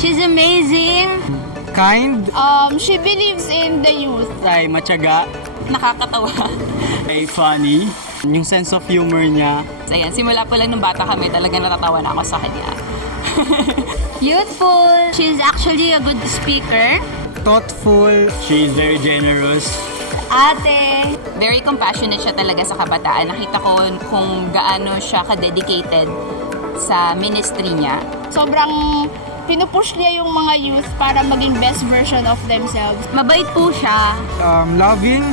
She's amazing. Kind. She believes in the youth. Ay matyaga. Nakakatawa. Ay funny. Yung sense of humor niya. So ayan, simula po lang nung bata kami, talagang natatawa na ako sa kanya. Youthful. She's actually a good speaker. Thoughtful. She is very generous. Ate. Very compassionate siya talaga sa kabataan. Nakita ko kung gaano siya ka-dedicated sa ministry niya. Sobrang pinupush niya yung mga youth para maging best version of themselves. Mabait po siya. Loving.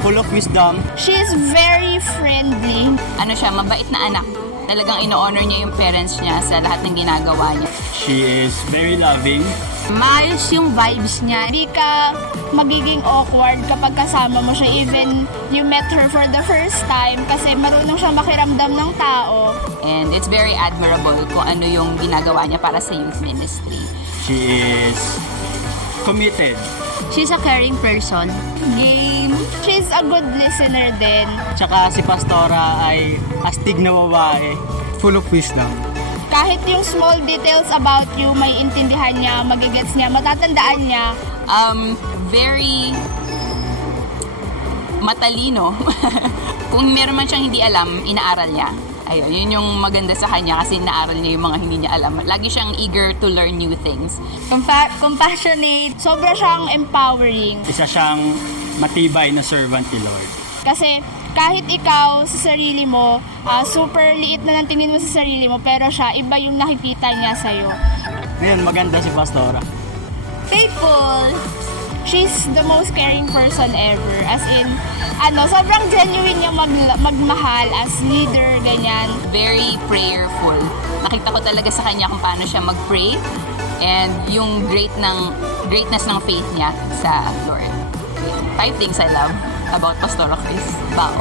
Full of wisdom. She's very friendly. Ano siya, mabait na anak. Talagang ino-honor niya yung parents niya sa lahat ng ginagawa niya. She is very loving. Maayos yung vibes niya. Hindi ka magiging awkward kapag kasama mo siya. Even you met her for the first time kasi marunong siya makiramdam ng tao. And it's very admirable kung ano yung ginagawa niya para sa youth ministry. She is committed. She's a caring person. Game. She's a good listener din. Tsaka si Pastora ay astig na babae. Full of wisdom. Kahit yung small details about you, may intindihan niya, magigets niya, matatandaan niya. Very matalino. Kung meron man siyang hindi alam, inaaral niya. Ayun, yun yung maganda sa kanya kasi inaaral niya yung mga hindi niya alam. Lagi siyang eager to learn new things. Compassionate. Sobra siyang empowering. Isa siyang matibay na servant ni Lord. Kasi kahit ikaw sa sarili mo, super liit na ng tingin mo sa sarili mo, pero siya, iba yung nakikita niya sa'yo. Ngayon, maganda si Pastora. Faithful. She's the most caring person ever. As in, sobrang genuine niya magmahal as leader, ganyan. Very prayerful. Nakita ko talaga sa kanya kung paano siya mag-pray and yung greatness ng faith niya sa Lord. 5 things I love about Pastora Chris Bao.